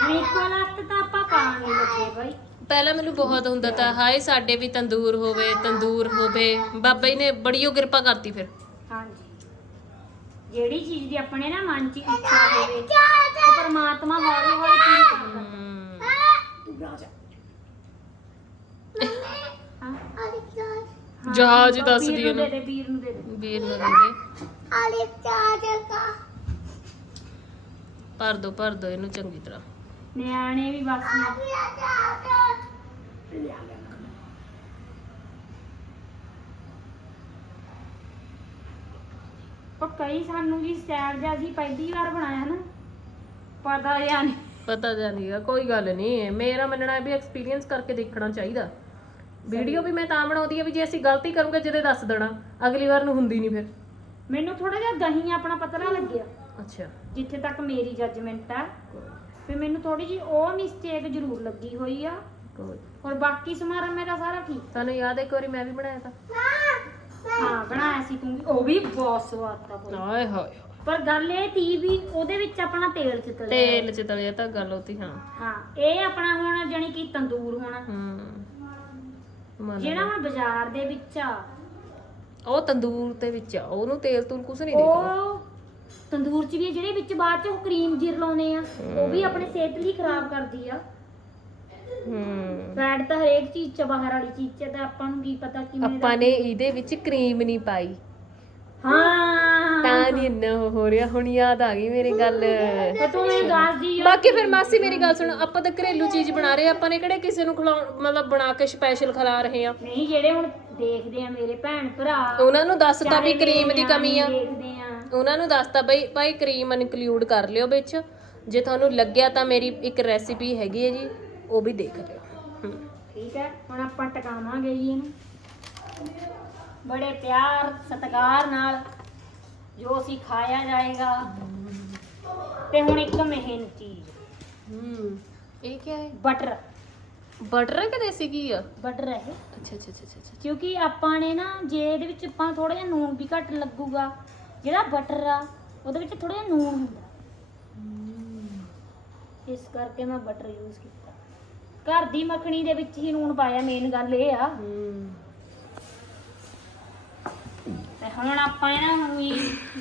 ਮੀਕੋ ਲਾਸਟ ਤਾਂ ਆਪਾਂ ਪਾਣ ਨਹੀਂ ਲੱਗੇ ਬਾਈ। ਪਹਿਲਾਂ ਮੈਨੂੰ ਬਹੁਤ ਹੁੰਦਾ ਤਾਂ ਹਾਏ ਸਾਡੇ ਵੀ ਤੰਦੂਰ ਹੋਵੇ ਤੰਦੂਰ ਹੋਵੇ। ਬਾਬਾ ਜੀ ਨੇ ਬੜੀ ਉਹ ਕਿਰਪਾ ਕਰਤੀ ਫਿਰ। ਹਾਂਜੀ। ਜਿਹੜੀ ਚੀਜ਼ ਦੀ ਆਪਣੇ ਨਾ ਮਨ 'ਚ ਇੱਛਾ ਹੋਵੇ ਉਹ ਪਰਮਾਤਮਾ ਹੌਲੀ ਹੌਲੀ ਪੂਰੀ ਕਰਦਾ। ਹੂੰ ਹਾਂ। ਜਹਾਜ਼ ਹਾਂ, ਦੱਸ ਵੀਰ ਦੀ ਨੂੰ ਦੇ ਉਹਨੂੰ। ਦੇ। ਵੀਰ ਨੂੰ ਦੇ ਦੇ। ਵੀਰ ਨੂੰ ਦਿੰਦੇ ਭਰ ਦੋ ਭਰ ਦੋ ਇਹਨੂੰ ਚੰਗੀ ਤਰ੍ਹਾਂ। ਨਿਆਣੇ ਵੀ ਬਸ ਨੇ। ਉਹ ਕਈ ਸਾਨੂੰ ਜੀ ਸਟਾਈਲ ਜਿਹਾ ਅਸੀਂ ਪਹਿਲੀ ਵਾਰ ਬਣਾਇਆ ਨਾ। ਪਤਾ ਜਾਂ ਨਹੀਂ। ਪਤਾ ਜਾਣੀਗਾ ਕੋਈ ਗੱਲ ਨਹੀਂ ਮੇਰਾ ਮੰਨਣਾ ਹੈ ਵੀ ਐਕਸਪੀਰੀਅੰਸ ਕਰਕੇ ਦੇਖਣਾ ਚਾਹੀਦਾ। ਵੀਡੀਓ ਵੀ ਮੈਂ ਤਾਂ ਬਣਾਉਂਦੀ ਆ ਵੀ ਜੇ ਅਸੀਂ ਗਲਤੀ ਕਰੂਗੇ ਜਿਹਦੇ ਦੱਸ ਦੇਣਾ ਅਗਲੀ ਵਾਰ ਨੂੰ ਹੁੰਦੀ ਨਹੀਂ ਫਿਰ। ਮੈਨੂੰ ਥੋੜਾ ਜਿਹਾ ਦਹੀਂ ਆਪਣਾ ਪਤਲਾ ਲੱਗਿਆ। ਅੱਛਾ। ਜਿੱਥੇ ਤੱਕ ਮੇਰੀ ਜੱਜਮੈਂਟ ਆ। ਵੀ ਮੈਨੂੰ ਥੋੜੀ ਜੀ ਉਹ ਮਿਸਟੇਕ ਜ਼ਰੂਰ ਲੱਗੀ ਹੋਈ ਆ। ਕੋਈ ਔਰ ਬਾਕੀ ਸਮਾਰਾ ਮੇਰਾ ਸਾਰਾ ਠੀਕ ਤੁਹਾਨੂੰ ਯਾਦ ਹੈ ਇੱਕ ਵਾਰੀ ਮੈਂ ਵੀ ਬਣਾਇਆ ਤਾਂ? ਹਾਂ ਬਣਾਇਆ ਸੀ ਤੂੰ ਵੀ। ਉਹ ਵੀ ਬਹੁਤ ਸਵਾਦ ਤਾ ਬੋਲ ਹਾਏ ਹਾਏ। ਪਰ ਗੱਲ ਇਹ ਤੀ ਵੀ ਉਹਦੇ ਵਿੱਚ ਆਪਣਾ ਤੇਲ ਚ ਤਲਿਆ। ਤੇਲ ਚ ਤਲਿਆ ਤਾਂ ਗੱਲ ਹੋਤੀ ਹਾਂ। ਹਾਂ ਇਹ ਆਪਣਾ ਹੁਣ ਜਾਨੀ ਕਿ ਤੰਦੂਰ ਹੋਣਾ। ਹੂੰ। ਮੰਨ ਜਿਹੜਾ। ਹੁਣ ਬਾਜ਼ਾਰ ਦੇ ਵਿੱਚ ਆ। ਉਹ ਤੰਦੂਰ ਦੇ ਵਿੱਚ ਆ ਉਹਨੂੰ ਤੇਲ ਤੂਲ ਕੁਛ ਨਹੀਂ ਦੇਖਦਾ। ਉਹ ਤੰਦੂਰ ਚ ਵੀ ਆ, ਜਿਹੜੇ ਵਿੱਚ ਬਾਅਦ ਚ ਉਹ ਕਰੀਮ ਜੀ ਲਾਉਨੇ ਆ ਉਹ ਵੀ ਆਪਣੇ ਸਿਹਤ ਲਈ ਖਰਾਬ ਕਰਦੀ ਆ। ਹੂੰ। ਫੈਟ ਤਾਂ ਹਰੇਕ ਚੀਜ਼ ਚ ਆ, ਬਾਹਰ ਵਾਲੀ ਚੀਜ਼ ਚ ਆ, ਤਾਂ ਆਪਾਂ ਨੂੰ ਕੀ ਪਤਾ ਕਿਵੇਂ ਦਾ ਆਪਾਂ ਨੇ ਇਹਦੇ ਵਿੱਚ ਕਰੀਮ ਨਹੀਂ ਪਾਈ। ਹਾਂ। ਤਾਂ ਨਹੀਂ ਇੰਨਾ ਉਹ ਹੋ ਰਿਹਾ ਹੁਣ ਯਾਦ ਆ ਗਈ ਮੇਰੀ ਗੱਲ। ਤੇ ਤੂੰ ਮੈਨੂੰ ਦੱਸ ਦੀ ਬਾਕੀ ਫਿਰ ਮਾਸੀ ਮੇਰੀ ਗੱਲ ਸੁਣ ਆਪਾਂ ਤਾਂ ਘਰੇਲੂ ਚੀਜ਼ ਬਣਾ ਰਹੇ ਆ, ਆਪਾਂ ਨੇ ਕਿਹੜੇ ਕਿਸੇ ਨੂੰ ਖਿਲਾਉਣ ਮਤਲਬ ਬਣਾ ਕੇ ਸਪੈਸ਼ਲ ਖਿਲਾ ਰਹੇ ਆ? ਨਹੀਂ ਜਿਹੜੇ ਹੁਣ ਦੇਖਦੇ ਆ ਮੇਰੇ ਭੈਣ ਭਰਾ ਉਹਨਾਂ ਨੂੰ ਦੱਸਤਾ ਵੀ ਚਾਹੇ ਕਰੀਮ ਦੀ ਕਮੀ ਆ। ਦੇਖਦੇ ਆ ਉਹਨਾਂ ਨੂੰ ਦੱਸਤਾ ਬਈ ਭਾਈ ਕਰੀਮ ਇਨਕਲੂਡ ਕਰ ਲਿਓ ਵਿੱਚ। ਜੇ ਤੁਹਾਨੂੰ ਲੱਗਿਆ ਤਾਂ ਮੇਰੀ ਇੱਕ ਰੈਸਿਪੀ ਹੈਗੀ ਹੈ ਜੀ ਉਹ ਵੀ ਦੇਖ ਲਿਓ। ਹਮ। ਠੀਕ ਹੈ ਹੁਣ ਆਪਾਂ ਟਿਕਾਵਾਂਗੇ ਜੀ ਇਹਨੂੰ। ਬੜੇ ਪਿਆਰ ਸਤਿਕਾਰ ਨਾਲ ਜੋ ਅਸੀਂ ਖਾਇਆ ਜਾਏਗਾ। ਤੇ ਹੁਣ ਇੱਕ ਮਹੀਨ ਚੀਜ਼। ਹੂੰ ਇਹ ਕੀ ਹੈ? ਬਟਰ ਬਟਰ ਕਿ ਦੇਸੀ ਘੀ ਆ? ਬਟਰ ਹੈ ਇਹ। ਅੱਛਾ ਅੱਛਾ ਅੱਛਾ ਅੱਛਾ ਕਿਉਂਕਿ ਆਪਾਂ ਨੇ ਨਾ ਜੇ ਇਹਦੇ ਵਿੱਚ ਆਪਾਂ ਥੋੜਾ ਜਿਹਾ ਨੂਣ ਵੀ ਘੱਟ ਲੱਗੂਗਾ ਜਿਹੜਾ ਬਟਰ ਆ ਉਹਦੇ ਵਿੱਚ ਥੋੜਾ ਜਿਹਾ ਨੂਣ ਹੁੰਦਾ। ਇਸ ਕਰਕੇ ਮੈਂ ਬਟਰ ਯੂਜ਼ ਕੀਤਾ। ਘਰ ਦੀ ਮੱਖਣੀ ਦੇ ਵਿੱਚ ਹੀ ਨੂਣ ਪਾਇਆ ਮੇਨ ਗੱਲ ਇਹ ਆ। ਤੇ ਹੁਣ ਆਪਾਂ ਇਹਨਾਂ ਨੂੰ ਵੀ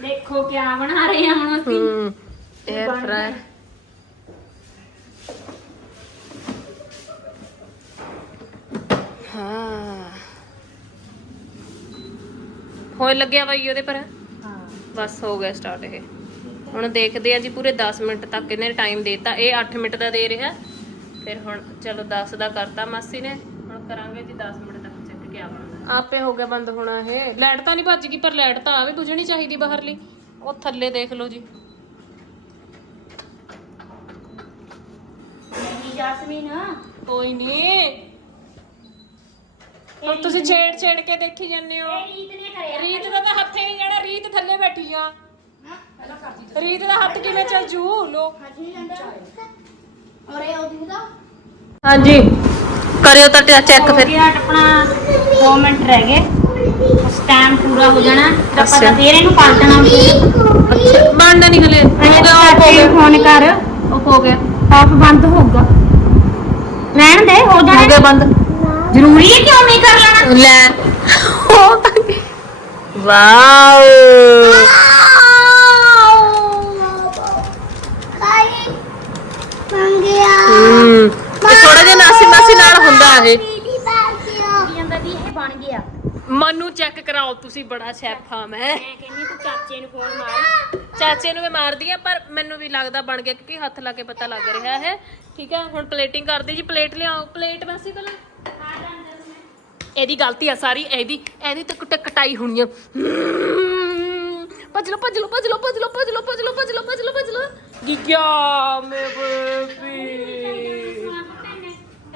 ਦੇਖੋ ਕਿਆ ਬਣਾ ਰਹੇ ਹਾਂ ਹੁਣ ਅਸੀਂ। 에ਬਣ ਫਰਾਇਰ। ਹਾਂ। ਹੋਣ ਲੱਗਿਆ ਬਾਈ ਉਹਦੇ ਪਰ? ਬਸ ਹੋ ਗਿਆ ਸਟਾਰਟ ਇਹ। ਹੁਣ ਦੇਖਦੇ ਆ ਜੀ ਪੂਰੇ 10 ਮਿੰਟ ਤੱਕ ਇਹਨੇ ਟਾਈਮ ਦੇਤਾ। ਇਹ 8 ਮਿੰਟ ਦਾ ਦੇ ਰਿਹਾ। ਫਿਰ ਹੁਣ ਚਲੋ 10 ਦਾ ਕਰਤਾ ਮਾਸੀ ਨੇ। ਹੁਣ ਕਰਾਂਗੇ ਜੀ 10 ਮਿੰਟ ਤੱਕ ਚੈੱਕ ਕਿਆ ਬਣਦਾ। ਆਪੇ ਹੋ ਗਿਆ ਬੰਦ ਹੋਣਾ ਇਹ। ਲਾਈਟ ਤਾਂ ਨਹੀਂ ਭੱਜ ਗਈ ਪਰ ਲਾਈਟ ਤਾਂ ਆ ਵੀ ਬੁਝਣੀ ਚਾਹੀਦੀ ਬਾਹਰਲੀ। ਉਹ ਥੱਲੇ ਦੇਖ ਲਓ ਜੀ। ਜਾਸਮੀਨ। ਕੋਈ ਨਹੀਂ ਹੁਣ ਤੁਸੀਂ ਛੇੜ ਛੇੜ ਕੇ ਦੇਖੀ ਜਾਂਦੇ ਹੋ। ਇਹ ਰੀਤ ਨੇ ਕਰਿਆ। ਰੀਤ ਦਾ ਤਾਂ ਹੱਥੇ ਨਹੀਂ ਜਾਣਾ ਰੀਤ ਥੱਲੇ ਬੈਠੀ ਆ। ਰੀਤ ਦਾ ਹੱਥ ਕਿਵੇਂ ਚੱਲ ਜੂ? ਲੋ। ਔਰ ਇਹ ਉਹਦੀ ਦਾ? ਹਾਂਜੀ। ਕਰਿਓ ਤਾਂ ਚੈੱਕ ਹੋ ਗਿਆ ਆਪਣਾ 2 ਮਿੰਟ ਰਹਿ ਗਏ। ਟਾਈਮ ਪੂਰਾ ਹੋ ਜਾਣਾ। ਤਾਂ ਆਪਾਂ ਅੱਛਾ। ਤਾਂ ਫੇਰ ਇਹਨੂੰ ਪਲਟਣਾ। ਅੱਛਾ। ਬਣਦਾ ਨਹੀਂ ਹਲੇ। ਹੋ ਗਿਆ ਆਫ ਹੋ ਗਿਆ। ਫੋਨ ਕਰ। ਆਫ ਹੋ ਗਿਆ। ਆਫ ਬੰਦ ਹੋਊਗਾ। ਰਹਿਣ ਦੇ ਹੋ ਹੋ ਜਾਣਾ ਗਿਆ ਬੰਦ। ਜ਼ਰੂਰੀ ਹੈ ਕਿਉਂ ਨਹੀਂ ਕਰ ਲੈਣਾ? ਲੈ। ਵਾਓ। ਹੂੰ। ਥੋੜਾ ਜਿਹਾ ਨਾਸੀ ਮਾਸੀ ਨਾਲ ਹੁੰਦਾ ਇਹ। ਜਾਂਦਾ ਵੀ ਇਹ ਬਣ ਗਿਆ ਮਨੂੰ ਚੈੱਕ ਕਰਾਓ ਤੁਸੀਂ ਬੜਾ ਸ਼ੈਫ ਆ ਮੈਂ। ਮੈਂ ਕਹਿੰਦੀ ਤੂੰ ਚਾਚੇ ਨੂੰ ਫੋਨ ਮਾਰ। ਚਾਚੇ ਨੂੰ ਮੈਂ ਮਾਰਦੀ ਆ ਪਰ ਮੈਨੂੰ ਵੀ ਲੱਗਦਾ ਬਣ ਗਿਆ ਕਿਉਂਕਿ ਹੱਥ ਲਾ ਕੇ ਪਤਾ ਲੱਗ ਰਿਹਾ ਹੈ। ਠੀਕ ਹੈ ਹੁਣ ਪਲੇਟਿੰਗ ਕਰਦੇ ਜੀ ਪਲੇਟ ਲਿਆਓ। ਪਲੇਟ ਵੈਸੇ ਪਹਿਲਾਂ ਇਹਦੀ ਗਲਤੀ ਆ ਸਾਰੀ ਇਹਦੀ ਇਹਦੀ ਤਾਂ ਕੁੱਟ ਕਟਾਈ ਹੋਣੀ ਆ। ਭੱਜ ਲੋ ਭੱਜ ਲੋ ਭੱਜ ਲੋ ਭੱਜ ਲੋ ਭੱਜ ਲੋ ਭੱਜ ਲੋ ਭੱਜ ਲੋ ਭੱਜ ਲੋ ਭੱਜ ਲੋ ਗਿੱਗਿਆ ਮੇ ਬੇਬੀ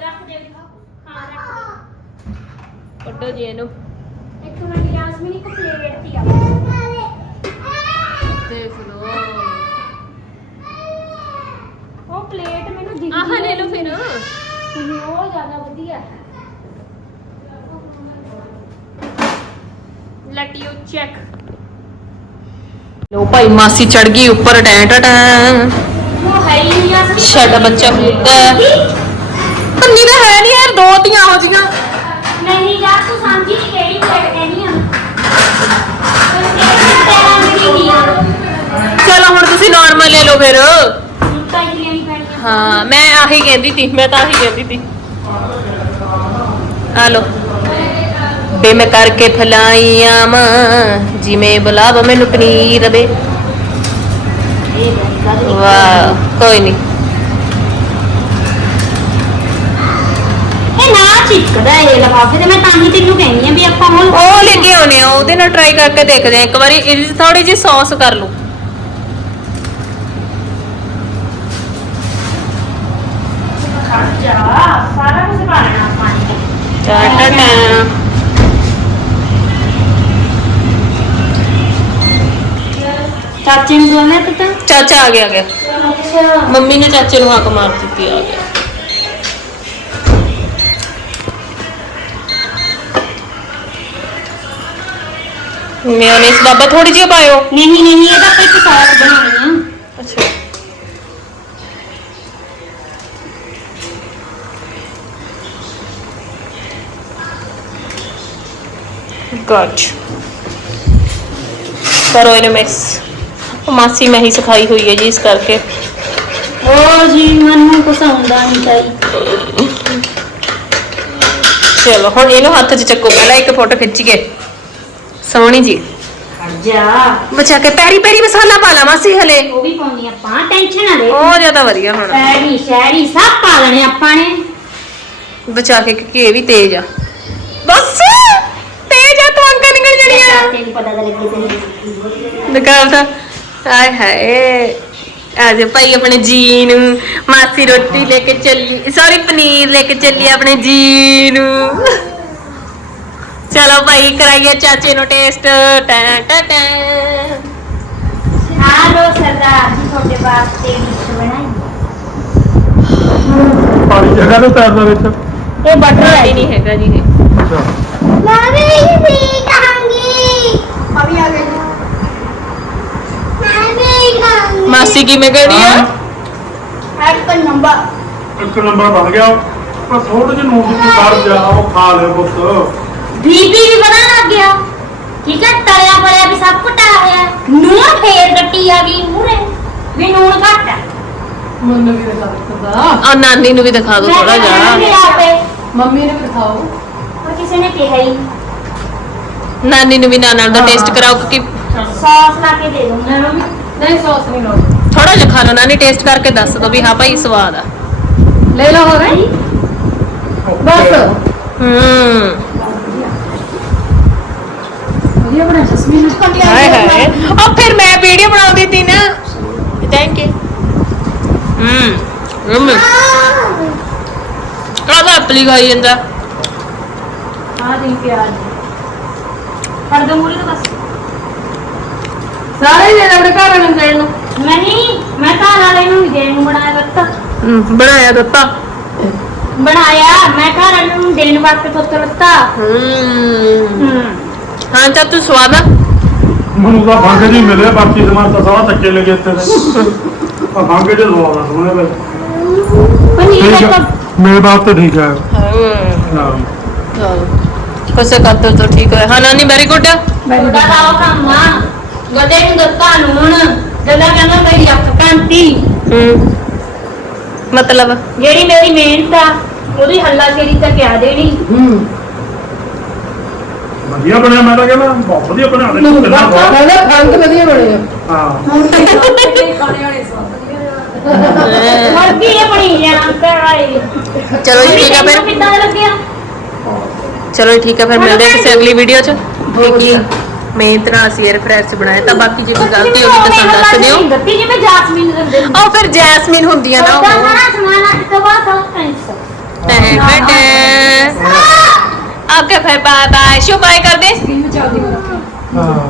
ਰੱਖ ਦੇ ਹਾਂ ਰੱਖ ਕੱਢੋ ਜੀ ਇਹਨੂੰ। ਇੱਕ ਮਿੰਟ ਯਾਸਮੀਨ ਇੱਕ ਪਲੇਟ ਦੀ ਆ। ਦੇਖ ਲੋ ਉਹ ਪਲੇਟ ਮੈਨੂੰ ਦਿਖਦੀ ਆਹ ਲੈ ਲਓ ਫਿਰ। ਉਹ ਜ਼ਿਆਦਾ ਵਧੀਆ। ਹੈ ਚੈੱਕ ਲੋ ਭਾਈ ਮਾਸੀ ਚੜ ਗਈ ਉੱਪਰ ਟੈਂ ਉਹ ਹੈ ਹੀ ਨਹੀਂ ਸਾਡਾ ਬੱਚਾ। ਫਿਰਦਾ ਪੰਨੀ ਤਾਂ ਹੈ ਨਹੀਂ ਯਾਰ ਦੋ ਧੀਆਂ ਹੋ ਜੀਆਂ। ਨਹੀਂ ਯਾਰ ਤੂੰ ਸਮਝੀ ਨਹੀਂ ਕਿਹੜੀ ਪਲੇਟ ਕਹਿਣੀ ਆ ਤੇਰਾ ਮੇਰੀ ਨਹੀਂ ਆ ਚਲੋ ਹੁਣ ਤੁਸੀਂ ਨਾਰਮਲ ਲੈ ਲਓ ਫਿਰ। ਹੁਣ ਤਾਂ ਇਹ ਲੈਣੀ ਪੈਣੀ ਆ। ਹਾਂ ਮੈਂ ਆਹੀ ਕਹਿੰਦੀ ਤੀ ਮੈਂ ਤਾਂ ਆਹੀ ਕਹਿੰਦੀ ਤੀ। ਆ ਲੋ ਬੇ ਮੈਂ ਕਰਕੇ ਫਲਾਈਆਂ ਮਾਂ ਜਿਵੇਂ ਬੁਲਾਵਾ ਮੈਨੂੰ ਪਨੀਰ ਦੇ ਵਾਹ ਕੋਈ ਨਹੀਂ ਇਹ ਨਾ ਇਹ ਲਫਾਫੇ ਤੇ ਮੈਂ ਤਾਂ ਹੀ ਤੈਨੂੰ ਕਹਿੰਦੀ ਆ ਵੀ ਆਪਾਂ ਹੁਣ ਉਹ ਲੈ ਕੇ ਆਉਨੇ ਆ ਉਹਦੇ ਨਾਲ ਟਰਾਈ ਕਰਕੇ ਦੇਖਦੇ ਆ ਇੱਕ ਵਾਰੀ ਇਹਦੀ ਥੋੜੀ ਜਿਹੀ ਸੌਸ ਕਰ ਲਓ। ਜਾ। ਚਾਚੇ ਨੂੰ ਦੋਨੇ ਤੇ ਤਾਂ? ਚਾਚਾ ਆ ਗਿਆ ਆ ਗਿਆ। ਅੱਛਾ। ਮੰਮੀ ਨੇ ਚਾਚੇ ਨੂੰ ਹੱਕ ਮਾਰ ਦਿੱਤੀ ਆ ਗਿਆ। ਮੇਯੋਨੀਜ਼ ਬਾਬਾ ਥੋੜੀ ਜਿਹੀ ਪਾਇਓ ਨਹੀਂ ਨਹੀਂ ਇਹਦਾ ਕੋਈ ਸੌਸ ਬਣਾਉਣੀ। ਆ ਅੱਛਾ ਗਾਚ ਕਰੋ ਇਹਨੇ ਮਿਕਸ ਮਾਸੀ ਮੈਂ ਹੀ ਸਿਖਾਈ ਹੋਈ ਹੈ ਜੀ ਇਸ ਕਰਕੇ। ਉਹ ਜੀ ਮੈਨੂੰ ਕੁਛ ਆਉਂਦਾ ਨਹੀਂ ਤਾਈ। ਚਲੋ ਹੁਣ ਇਹਨੂੰ ਹੱਥ 'ਚ ਚੱਕੋ ਪਹਿਲਾਂ ਇੱਕ ਫੋਟੋ ਖਿੱਚ ਕੇ ਸੋਹਣੀ ਜੀ। ਜਾ। ਬਚਾ ਕੇ ਪੈਰੀ ਪੈਰੀ ਮਸਾਲਾ ਪਾ ਲਾ ਮਾਸੀ ਹਲੇ। ਉਹ ਵੀ ਪਾਉਣੀ ਆਪਾਂ ਟੈਨਸ਼ਨ ਨਾ ਲੈ। ਉਹ ਜ਼ਿਆਦਾ ਵਧੀਆ ਹੁਣ। ਪੈੜੀ ਸ਼ਹਿਰੀ ਸਭ ਪਾ ਲੈਣੇ ਆਪਾਂ ਨੇ। ਬਚਾ ਕੇ ਕਿਉਂਕਿ ਇਹ ਵੀ ਤੇਜ਼ ਆ। ਬਸ! ਤੇਜ਼ ਆ ਤੂੰ ਅੰਕਾਂ ਨਿਕਲ ਜਾਣੀਆਂ। ਚਾਚੇ ਨੂੰ ਪਤਾ ਤਾਂ ਲੱਗੇ ਤੈਨੂੰ ਨਿਕਾਲਦਾ ਆਏ ਹਾਏ ਅੱਜ ਭਾਈ ਆਪਣੇ ਜੀ ਨੂੰ। ਮਾਸੀ ਰੋਟੀ ਲੈ ਕੇ ਚੱਲੀ। ਸੌਰੀ ਪਨੀਰ ਲੈ ਕੇ ਚੱਲੀ ਆਪਣੇ ਜੀ ਨੂੰ। ਚਲੋ ਭਾਈ ਕਰਾਈਏ ਚਾਚੇ ਨੂੰ ਟੇਸਟ। ਟੈਂ ਟੈਂ ਟੈਂ। ਆ ਲੋ ਸਰਦਾਰ ਜੀ ਤੁਹਾਡੇ ਵਾਸਤੇ ਡਿਸ਼ ਬਣਾਈ। ਪਾਣੀ ਜਗ੍ਹਾ ਤੇ ਤੈਰਦਾ ਵਿੱਚ। ਇਹ ਬਟਰ ਆਈ ਨਹੀਂ ਹੈਗਾ ਜੀ ਇਹ। ਅੱਛਾ। ਮੈਂ ਵੀ ਵੀ ਕਹਾਂਗੀ ਅਭੀ ਆ ਗਈ ਮਾਸੀ ਕਿਵੇਂ ਕਹਿਣੀ ਆ ਇੱਕ ਨੰਬਰ ਇੱਕ ਨੰਬਰ ਬਣ ਗਿਆ ਪਰ ਥੋੜੇ ਜਿਹੇ ਨੂਨ ਦੀ ਕਰ ਜਾ ਉਹ ਖਾ ਲੈ ਪੁੱਤ ਬੀਬੀ ਵੀ ਬਣਾ ਲੱਗ ਗਿਆ ਠੀਕ ਹੈ ਤਲਿਆ ਬਲਿਆ ਵੀ ਸਭ ਕੁਟਾ ਹੋਇਆ ਨੂਣ ਫੇਰ ਗੱਟੀ ਆ ਗਈ ਮੂਰੇ ਵੀ ਨੂਣ ਘੱਟ ਹੈ ਮੈਨੂੰ ਵੀ ਦਿਖਾ ਦਿੱਤਾ ਆ ਨਾਨੀ ਨੂੰ ਵੀ ਦਿਖਾ ਦਿਓ ਥੋੜਾ ਜਿਹਾ ਆਪੇ ਮੰਮੀ ਨੇ ਵੀ ਦਿਖਾਓ ਪਰ ਕਿਸੇ ਨੇ ਕਿਹਾ ਹੀ ਨਾਨੀ ਨੂੰ ਵੀ ਨਾਲ ਨਾਲ ਦਾ ਟੇਸਟ ਕਰਾਓ ਕਿਉਂਕਿ ਸੌਸ ਲਾ ਕੇ ਦੇ ਦੂੰਗਾ ਮੰਮੀ ਨਹੀਂ ਸੌਸ ਨਹੀਂ ਲਾਉਣੀ ਥੋੜਾ ਜਿਹਾ ਖਾ ਲਓ ਨਾਨੀ ਟੇਸਟ ਕਰਕੇ ਦੱਸ ਦਿਓ ਵੀ ਹਾਂ ਭਾਈ ਸਵਾਦ ਆ। ਲੈ ਲਓ ਹੋਰ। ਬਸ। ਹੂੰ। ਵਧੀਆ ਬਣਾ ਜਸਮੀਨ ਹਾਏ ਹਾਏ ਉਹ ਫਿਰ ਮੈਂ ਵੀਡੀਓ ਬਣਾਉਂਦੀ ਤੀ ਨਾ। ਥੈਂਕ ਯੂ ਹੂੰ। ਮੰਮੀ। ਕਾਹਦਾ ਐਪਲੀ ਖਾਈ ਜਾਂਦਾ? ਆ ਦੇ ਪਿਆਜ਼ ਫੜ ਦੋ ਮੂਰੇ ਤੋਂ ਬਸ। ਸਾਰੇ ਨੇ ਆਪਣੇ ਘਰ ਨੂੰ ਦੇਣ ਨੂੰ। ਨਹੀਂ ਮੈਂ ਘਰ ਵਾਲੇ ਨੂੰ ਵੀ ਦੇਣ ਨੂੰ ਬਣਾਇਆ ਦਿੱਤਾ। ਹੂੰ ਬਣਾਇਆ ਦਿੱਤਾ। ਬਣਾਇਆ ਮੈਂ ਘਰ ਵਾਲੇ ਨੂੰ ਦੇਣ ਵਾਸਤੇ ਪੁੱਤ ਲੱਤਾ ਹੂੰ। ਹੂੰ। ਹਾਂ ਚਾਚੂ ਸਵਾਦ ਆ। ਮੈਨੂੰ ਤਾਂ ਫੰਗ ਜੀ ਮਿਲਿਆ ਬਾਕੀ ਸਮਾਨ ਤਾਂ ਸਾਰਾ ਧੱਕੇ ਲੱਗੇ ਇੱਥੇ ਤੇ ਆ ਫੰਗ ਜੇ ਲਵਾ ਸੋਹਣੇ ਵੇ ਪਨੀਰ ਠੀਕ ਇੱਕ ਹੈ ਮੇਰੇ ਬਾਤ ਤਾਂ ਠੀਕ ਹੈ। ਹਾਂ। ਕੋਸੇ ਕਰਦੋ ਤਾਂ ਠੀਕ ਹੋਇਆ। ਹਾਂ ਨਾਨੀ ਵੈਰੀ ਗੁੱਡ ਦਾ ਉਹ ਕੰਮ ਆ। ਗੱਡੇ ਨੂੰ ਦਿੱਤਾ ਨੂਣ ਗੱਡਾ ਕਹਿੰਦਾ ਮੇਰੀ ਅੱਖ ਕਾਂਤੀ ਹੂੰ। ਮਤਲਬ? ਜਿਹੜੀ ਮੇਰੀ ਮਿਹਨਤ ਆ ਉਹਦੀ ਹੱਲਾ ਸ਼ੇਰੀ ਤਾਂ ਕਿਆ ਦੇਣੀ? ਹੂੰ। ਵਧੀਆ ਬਣਿਆ ਮੈਂ ਤਾਂ ਕਹਿੰਦਾ ਬਹੁਤ ਵਧੀਆ ਬਣਾ ਦੇ ਕਿੰਨਾ ਬਹੁਤ ਕਹਿੰਦਾ ਖੰਡ ਵਧੀਆ ਬਣੇ ਆ। ਹਾਂ ਇਹ ਬਣੀ ਜਾਂ ਚਲੋ ਜੀ ਠੀਕ ਆ ਫਿਰ। ਕਿੱਦਾਂ ਦਾ ਲੱਗਿਆ? ਚਲੋ ਜੀ ਠੀਕ ਆ ਫਿਰ ਮਿਲਦੇ ਆ ਕਿਸੇ ਅਗਲੀ ਵੀਡੀਓ 'ਚ। ਕੀ ਮਿਹਨਤ ਨਾਲ ਅਸੀਂ 에ਅਰ 'ਚ ਬਣਾਇਆ ਤਾਂ ਬਾਕੀ ਜੇ ਕੋਈ ਗਲਤੀ ਹੋਈ ਤਾਂ ਸਾਨੂੰ ਦੱਸ ਦਿਓ। ਗੱਤੀ ਜਿਵੇਂ ਜਾਸਮੀਨ ਦਿੰਦੇ ਨੇ ਉਹ ਫਿਰ ਜੈਸਮੀਨ ਹੁੰਦੀ ਆ ਨਾ ਉਹਦਾ ਉਹ ਸਮਾਨ ਅੱਜ ਤੋਂ ਬਾਅਦ ਸਭ। ਓਕੇ ਫਿਰ ਬਾਏ ਬਾਏ ਸ਼ੋ ਬਾਏ ਕਰ ਦੇ ਹਾਂ।